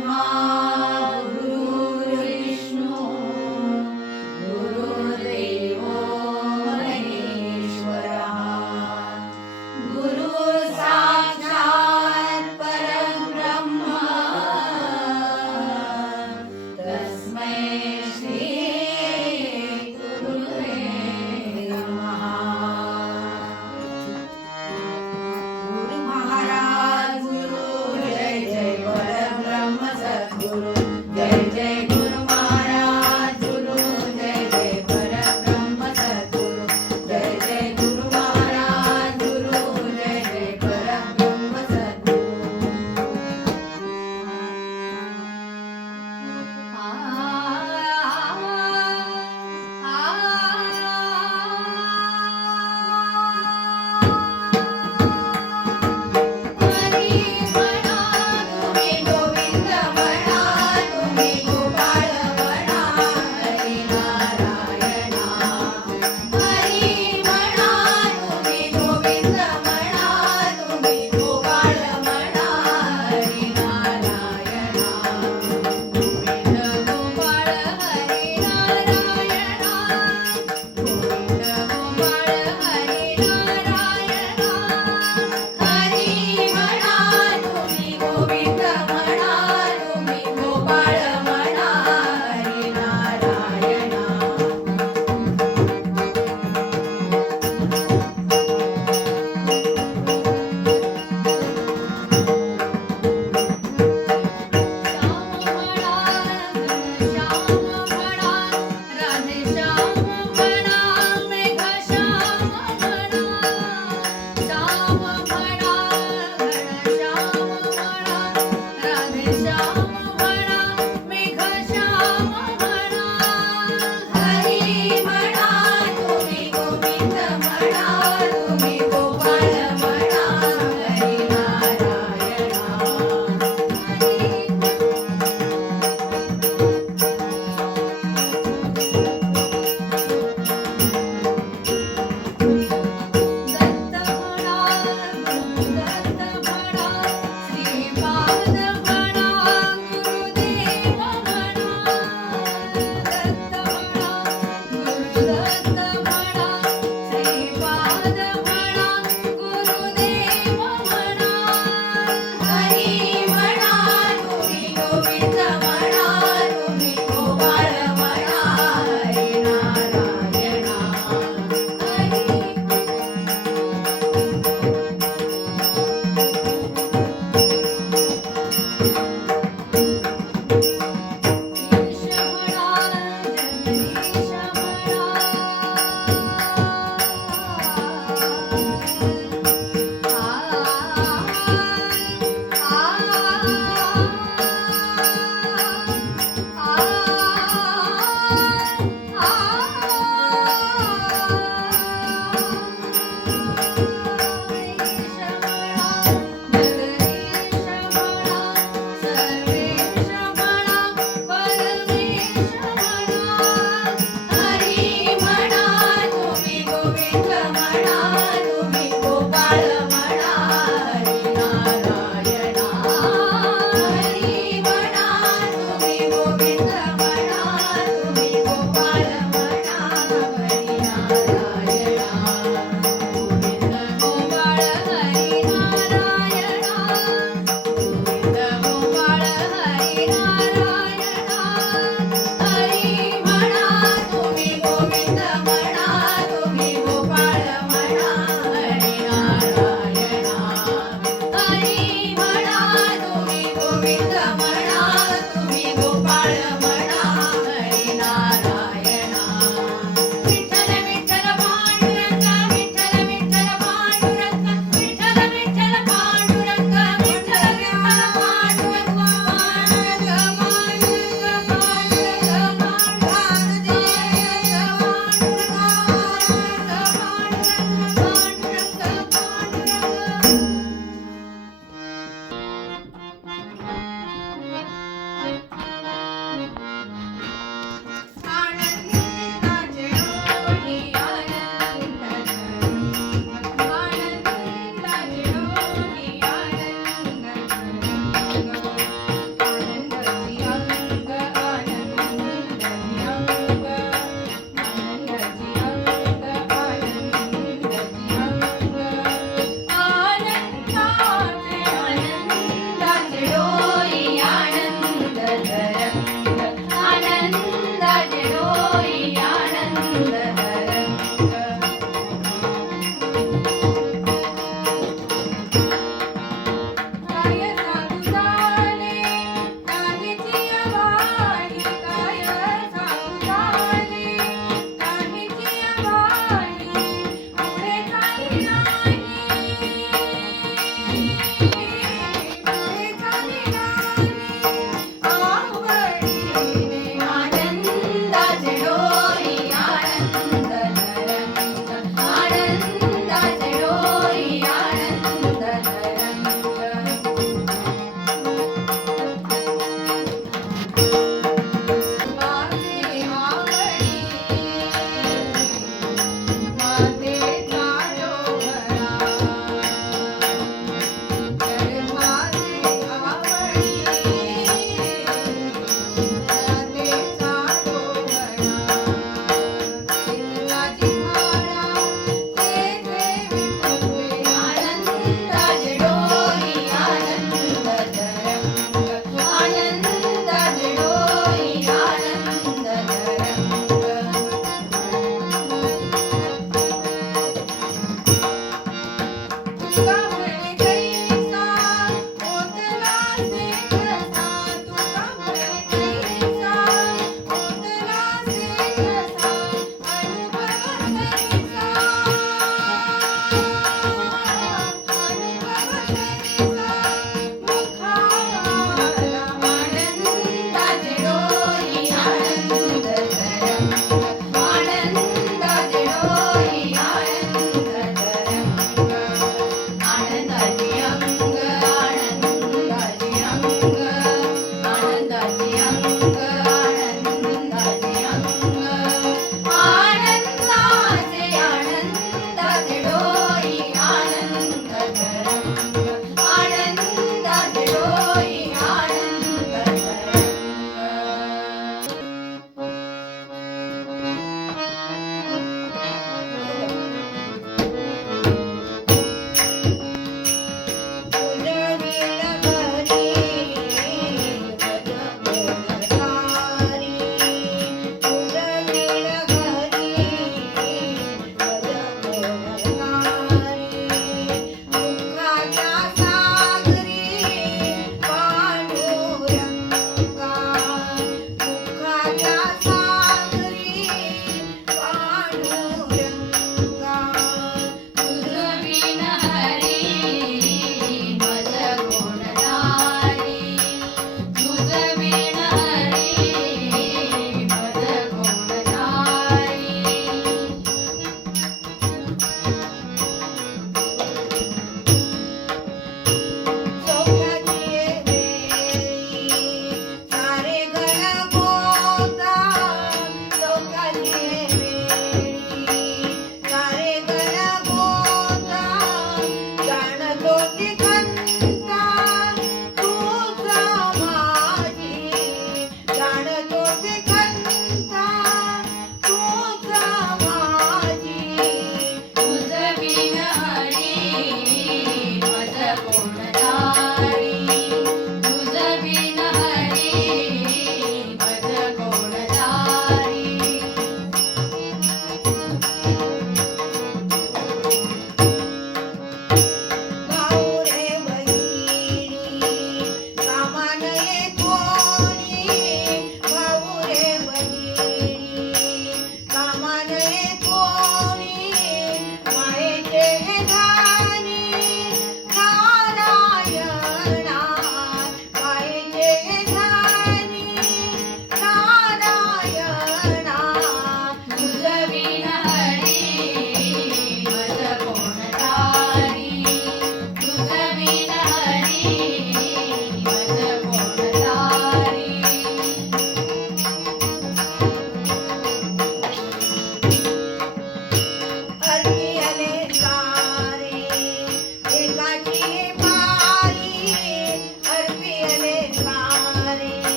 Mom.